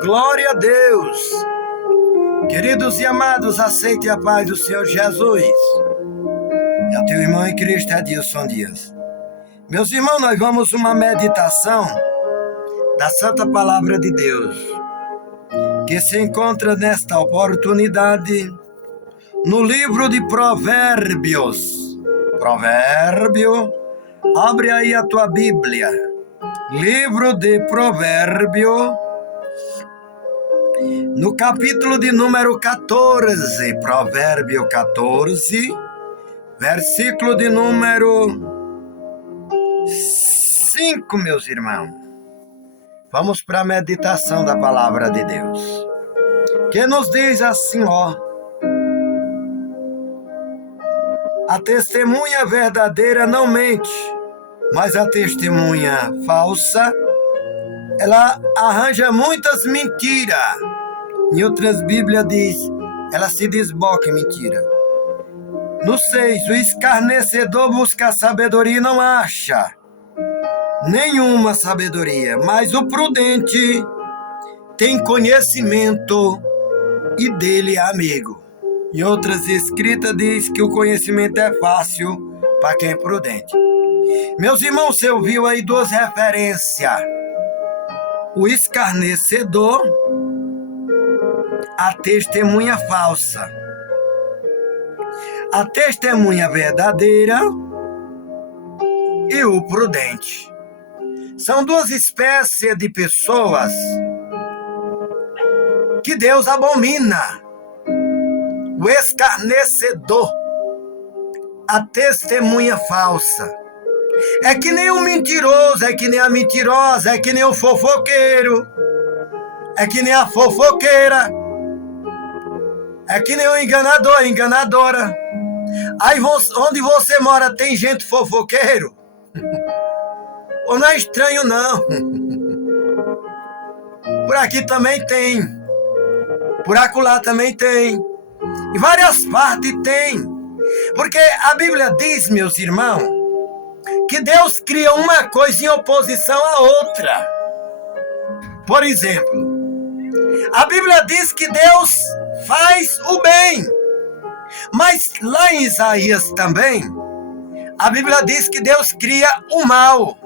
Glória a Deus. Queridos e amados, aceite a paz do Senhor Jesus. É o teu irmão em Cristo, Edilson Dias. Meus irmãos, nós vamos uma meditação da Santa Palavra de Deus, que se encontra nesta oportunidade no livro de Provérbios. Provérbio, abre aí a tua Bíblia. Livro de Provérbio, no capítulo de número 14, Provérbio 14, versículo de número 5, meus irmãos. Vamos para a meditação da palavra de Deus, que nos diz assim, ó: a testemunha verdadeira não mente, mas a testemunha falsa, ela arranja muitas mentiras. Em outras Bíblias diz, ela se desboca em mentira. No 6, o escarnecedor busca sabedoria e não acha nenhuma sabedoria, mas o prudente tem conhecimento e dele é amigo. Em outras escritas diz que o conhecimento é fácil para quem é prudente. Meus irmãos, você ouviu aí duas referências: o escarnecedor, a testemunha falsa. A testemunha verdadeira e o prudente. São duas espécies de pessoas que Deus abomina: o escarnecedor, a testemunha falsa. É que nem o mentiroso, é que nem a mentirosa, é que nem o fofoqueiro, é que nem a fofoqueira, é que nem o enganador, a enganadora. Aí onde você mora tem gente fofoqueiro? Ou não é estranho, não. Por aqui também tem, por acolá também tem, em várias partes tem. Porque a Bíblia diz, meus irmãos, que Deus cria uma coisa em oposição à outra. Por exemplo, a Bíblia diz que Deus faz o bem, mas lá em Isaías também, a Bíblia diz que Deus cria o mal.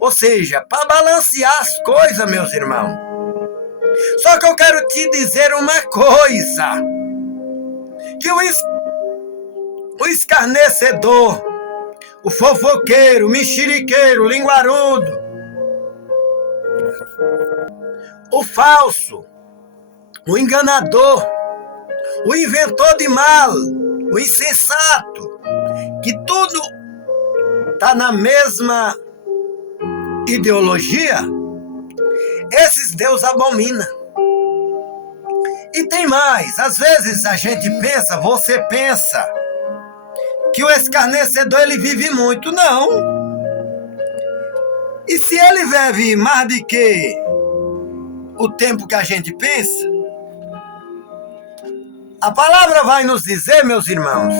Ou seja, para balancear as coisas, meus irmãos. Só que eu quero te dizer uma coisa, que o escarnecedor, o fofoqueiro, o mexeriqueiro, o linguarudo, o falso, o enganador, o inventor de mal, o insensato, que tudo está na mesma ideologia, esses Deus abomina. E tem mais, às vezes a gente pensa, você pensa, que o escarnecedor ele vive muito. Não. E se ele vive mais do que o tempo que a gente pensa, a palavra vai nos dizer, meus irmãos,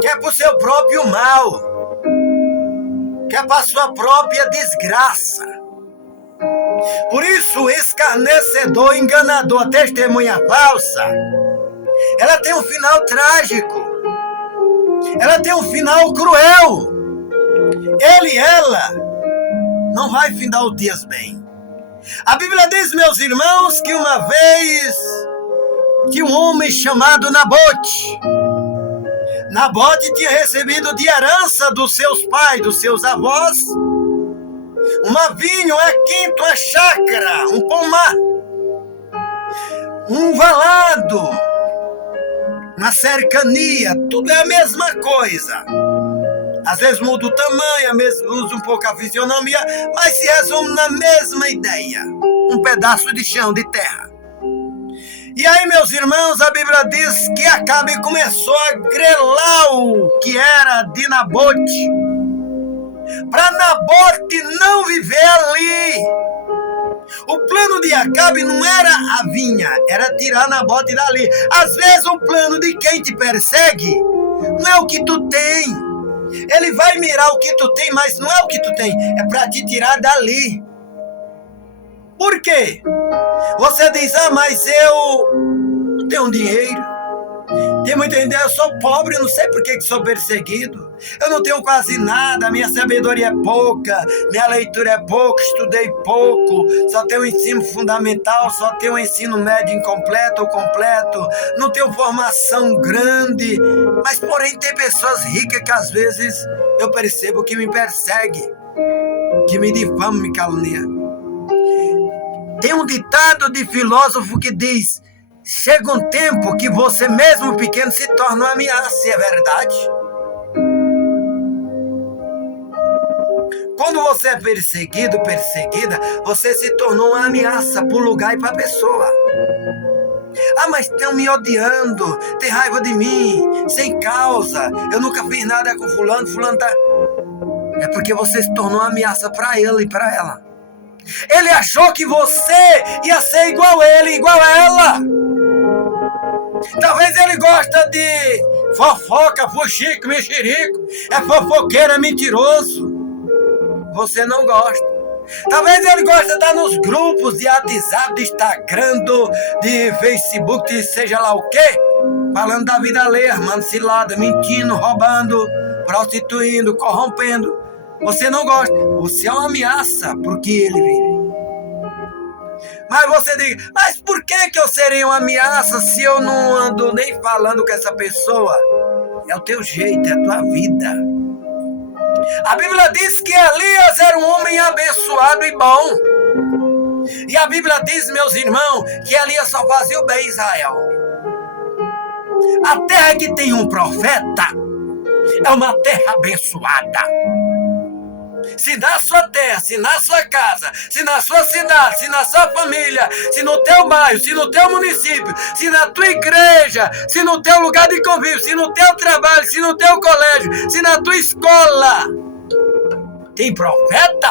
que é para o seu próprio mal, que é para a sua própria desgraça. Por isso, o escarnecedor, enganador, testemunha falsa, ela tem um final trágico. Ela tem um final cruel. Ele e ela não vai findar os dias bem. A Bíblia diz, meus irmãos, que uma vez tinha um homem chamado Nabote. Nabote tinha recebido de herança dos seus pais, dos seus avós, uma vinha, uma quinta, uma chácara, um pomar, um valado, uma cercania, tudo é a mesma coisa. Às vezes muda o tamanho, às vezes muda um pouco a fisionomia, mas se resume na mesma ideia: um pedaço de chão, de terra. E aí, meus irmãos, a Bíblia diz que Acabe começou a grelar o que era de Nabote, para Nabote não viver ali. O plano de Acabe não era a vinha, era tirar Nabote dali. Às vezes o plano de quem te persegue não é o que tu tem. Ele vai mirar o que tu tem, mas não é o que tu tem, é para te tirar dali. Por quê? Você diz, mas eu não tenho dinheiro. Tem muito entender, eu sou pobre, não sei por que sou perseguido. Eu não tenho quase nada, minha sabedoria é pouca, minha leitura é pouca, estudei pouco, só tenho ensino fundamental, só tenho ensino médio incompleto ou completo, não tenho formação grande, mas porém tem pessoas ricas que às vezes eu percebo que me perseguem, que me difamam, me caluniam. Tem um ditado de filósofo que diz: chega um tempo que você mesmo pequeno se torna uma ameaça, e é verdade. Quando você é perseguido, perseguida, você se tornou uma ameaça para o lugar e para a pessoa. Mas estão me odiando, tem raiva de mim, sem causa, eu nunca fiz nada com fulano, fulano tá... É porque você se tornou uma ameaça para ele e para ela. Ele achou que você ia ser igual a ele, igual a ela. Talvez ele gosta de fofoca, fuxico, mexerico, é fofoqueiro, é mentiroso. Você não gosta. Talvez ele goste de estar nos grupos de WhatsApp, de Instagram, de Facebook, de seja lá o quê, falando da vida alheia, armando cilada, mentindo, roubando, prostituindo, corrompendo. Você não gosta. Você é uma ameaça porque ele vive. Mas você diz, mas por que eu serei uma ameaça se eu não ando nem falando com essa pessoa? É o teu jeito, é a tua vida. A Bíblia diz que Elias era um homem abençoado e bom. E a Bíblia diz, meus irmãos, que Elias só fazia o bem em Israel. A terra que tem um profeta é uma terra abençoada. Se na sua terra, se na sua casa, se na sua cidade, se na sua família, se no teu bairro, se no teu município, se na tua igreja, se no teu lugar de convívio, se no teu trabalho, se no teu colégio, se na tua escola tem profeta,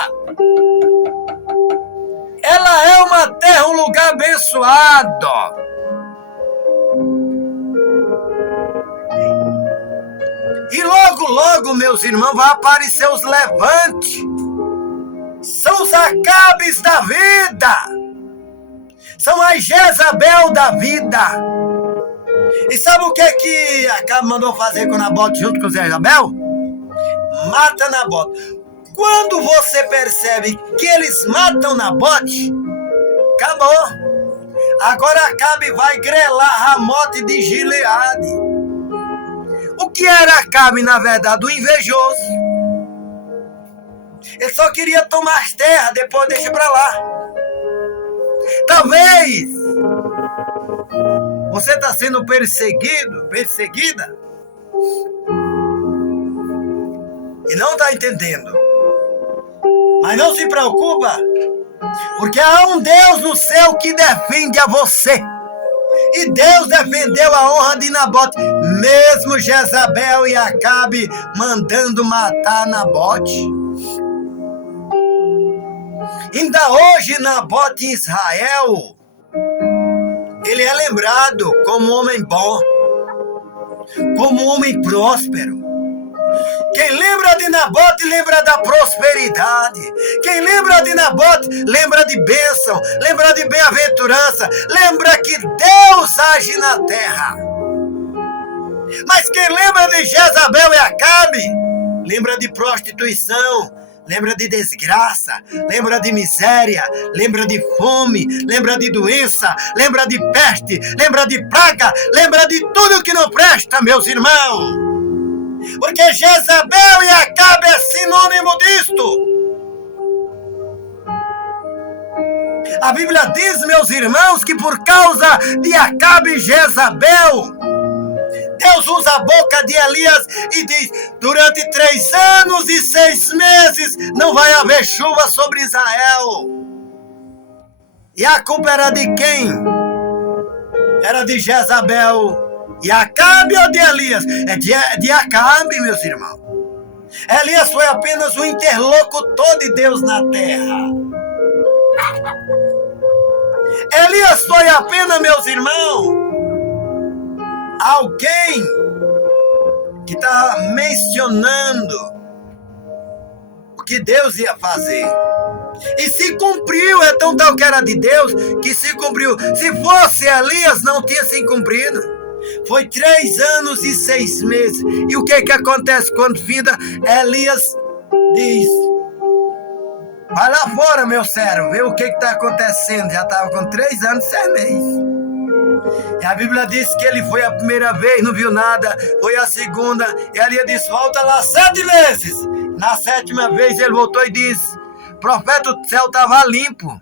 ela é uma terra, um lugar abençoado. E logo, logo, meus irmãos, vai aparecer os levantes. São os Acabes da vida. São as Jezabel da vida. E sabe o que Acabe mandou fazer com Nabote junto com Jezabel? Mata Nabote. Quando você percebe que eles matam Nabote, acabou. Agora Acabe vai grelar Ramote de Gileade. O que era Acabe, na verdade? O invejoso. Ele só queria tomar as terras, depois deixa pra lá. Talvez você está sendo perseguido, perseguida, e não está entendendo. Mas não se preocupa, porque há um Deus no céu que defende a você. E Deus defendeu a honra de Nabote, mesmo Jezabel e Acabe mandando matar Nabote. Ainda hoje Nabote em Israel, ele é lembrado como um homem bom, como um homem próspero. Quem lembra de Nabote lembra da prosperidade. Quem lembra de Nabote lembra de bênção, lembra de bem-aventurança, lembra que Deus age na terra. Mas quem lembra de Jezabel e Acabe lembra de prostituição, lembra de desgraça, lembra de miséria, lembra de fome, lembra de doença, lembra de peste, lembra de praga, lembra de tudo que não presta, meus irmãos. Porque Jezabel e Acabe é sinônimo disto. A Bíblia diz, meus irmãos, que por causa de Acabe e Jezabel, Deus usa a boca de Elias e diz: durante 3 anos e 6 meses não vai haver chuva sobre Israel. E a culpa era de quem? Era de Jezabel e Acabe ou de Elias? É de Acabe, meus irmãos. Elias foi apenas o interlocutor de Deus na terra. Elias foi apenas, meus irmãos, alguém que está mencionando o que Deus ia fazer. E se cumpriu, é tão tal que era de Deus, que se cumpriu. Se fosse Elias, não tinha se cumprido. Foi 3 anos e 6 meses. E o que acontece quando finda? Elias diz: vai lá fora, meu servo, vê o que está acontecendo. Já estava com 3 anos e 6 meses. E a Bíblia diz que ele foi a primeira vez, não viu nada. Foi a segunda. E Elias disse: volta lá 7 vezes. Na 7ª vez ele voltou e disse: profeta, o céu estava limpo.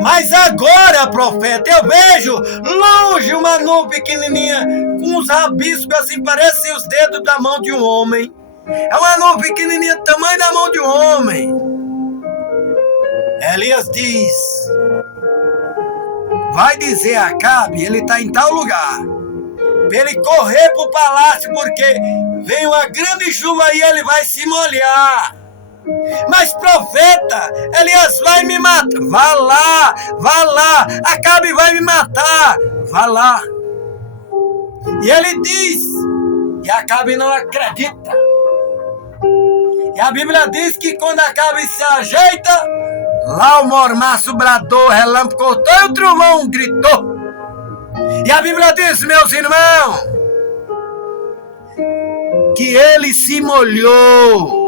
Mas agora, profeta, eu vejo longe uma nuvem pequenininha, com uns rabiscos assim, parecem os dedos da mão de um homem. É uma nuvem pequenininha, do tamanho da mão de um homem. Elias diz: vai dizer a Acabe, ele está em tal lugar, para ele correr para o palácio, porque vem uma grande chuva e ele vai se molhar. Mas profeta, Elias vai me matar. Vá lá, Acabe vai me matar. Vá lá. E ele diz, e Acabe não acredita. E a Bíblia diz que quando Acabe se ajeita, lá o mormaço bradou, relâmpago cortou e o trovão gritou. E a Bíblia diz, meus irmãos, que ele se molhou.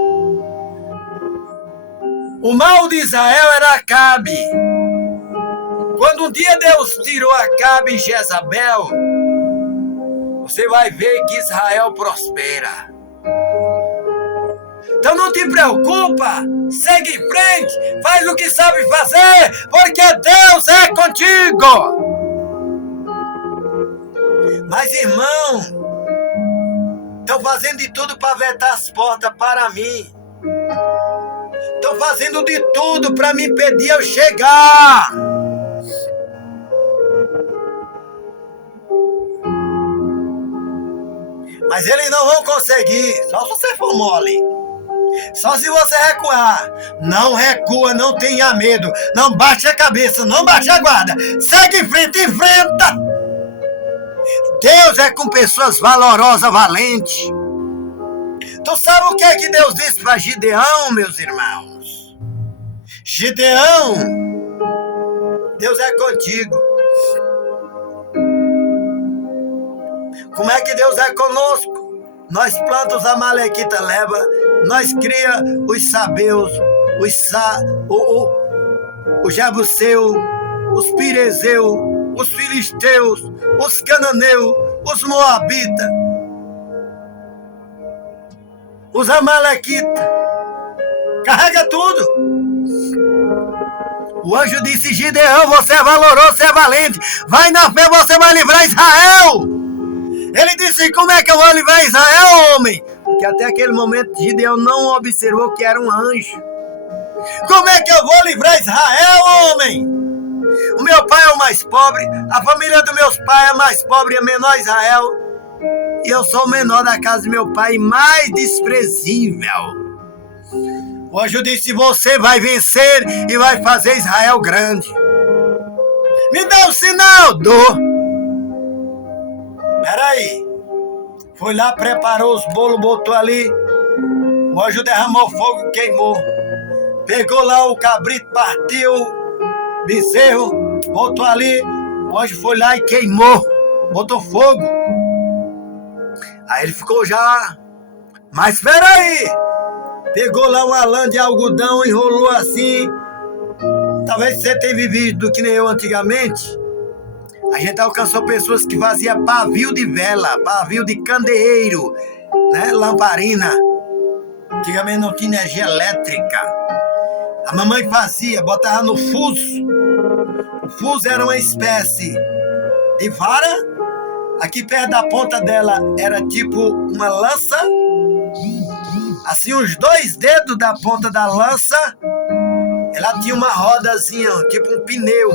O mal de Israel era Acabe. Quando um dia Deus tirou Acabe e Jezabel, você vai ver que Israel prospera. Então não te preocupa, segue em frente, faz o que sabe fazer, porque Deus é contigo. Mas irmão, estão fazendo de tudo para vetar as portas para mim. Estão fazendo de tudo para me impedir eu chegar. Mas eles não vão conseguir, só se você for mole. Só se você recuar. Não recua, não tenha medo. Não baixe a cabeça, não baixe a guarda. Segue em frente, enfrenta. Deus é com pessoas valorosas, valentes. Tu sabe o que é que Deus disse para Gideão, meus irmãos? Gideão, Deus é contigo. Como é que Deus é conosco? Nós plantamos, os amalequitas leva, nós cria os sabeus, os jebuseu, os pirezeu, os filisteus, os cananeus, os moabitas, os amalequitas, carrega tudo. O anjo disse: Gideão, você é valoroso, você é valente, vai na fé, você vai livrar Israel. Ele disse: como é que eu vou livrar Israel, homem? Porque até aquele momento Gideão não observou que era um anjo. Como é que eu vou livrar Israel, homem? O meu pai é o mais pobre, a família dos meus pais é mais pobre, é menor Israel. E eu sou o menor da casa de meu pai, mais desprezível. O anjo disse: você vai vencer e vai fazer Israel grande. Me dá um sinal, dou. Peraí. Foi lá, preparou os bolos, botou ali. O anjo derramou fogo, queimou. Pegou lá o cabrito, partiu. Bezerro, botou ali. O anjo foi lá e queimou. Botou fogo. Aí ele ficou já. Mas peraí. Pegou lá uma lã de algodão, enrolou assim. Talvez você tenha vivido que nem eu antigamente. A gente alcançou pessoas que faziam pavio de vela, pavio de candeeiro, né? Lamparina. Antigamente não tinha energia elétrica. A mamãe fazia, botava no fuso. O fuso era uma espécie de vara. Aqui perto da ponta dela era tipo uma lança. Assim, os 2 dedos da ponta da lança, ela tinha uma rodazinha, tipo um pneu.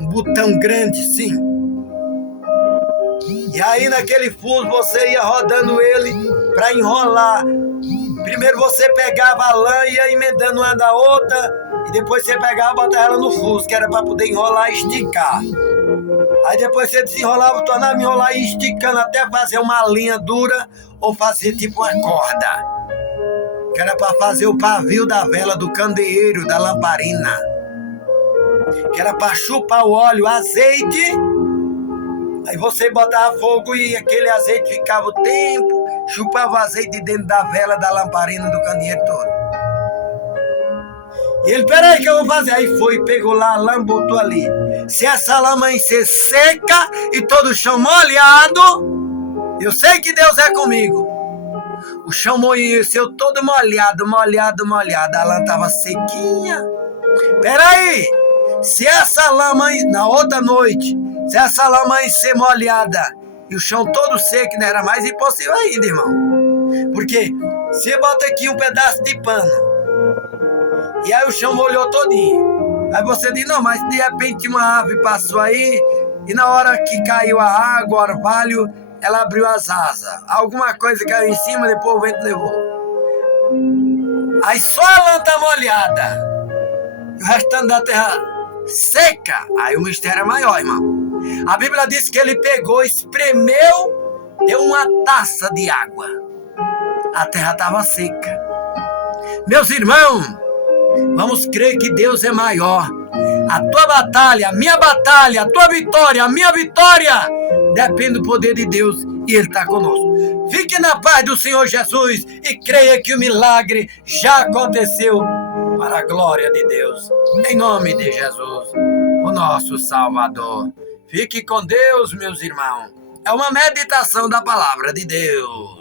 Um botão grande, sim. E aí naquele fuso você ia rodando ele para enrolar. Primeiro você pegava a lã e ia emendando uma da outra. E depois você pegava e botava ela no fuso, que era para poder enrolar e esticar. Aí depois você desenrolava, tornava a enrolar e esticando até fazer uma linha dura ou fazer tipo uma corda. que era para fazer o pavio da vela, do candeeiro, da lamparina, que era para chupar o óleo, o azeite. Aí você botava fogo e aquele azeite ficava o tempo, chupava o azeite dentro da vela, da lamparina, do candeeiro todo. E ele, peraí que eu vou fazer. Aí foi, pegou lá a lama, botou ali. Se essa lama aí ser seca e todo o chão molhado, eu sei que Deus é comigo. O chão amanheceu todo molhado. A lama estava sequinha. Peraí, se essa lama aí, na outra noite, se essa lama aí ser molhada e o chão todo seco, não era mais impossível ainda, irmão. Porque você bota aqui um pedaço de pano e aí o chão molhou todinho. Aí você diz, não, mas de repente uma ave passou aí e na hora que caiu a água, o orvalho, ela abriu as asas. Alguma coisa caiu em cima, depois o vento levou. Aí só a lã tá molhada e o restante da terra seca. Aí o mistério é maior, irmão. A Bíblia diz que ele pegou, espremeu, deu uma taça de água. A terra estava seca. Meus irmãos, vamos crer que Deus é maior. A tua batalha, a minha batalha, a tua vitória, a minha vitória, depende do poder de Deus e Ele está conosco. Fique na paz do Senhor Jesus e creia que o milagre já aconteceu para a glória de Deus. Em nome de Jesus, o nosso Salvador. Fique com Deus, meus irmãos. É uma meditação da palavra de Deus.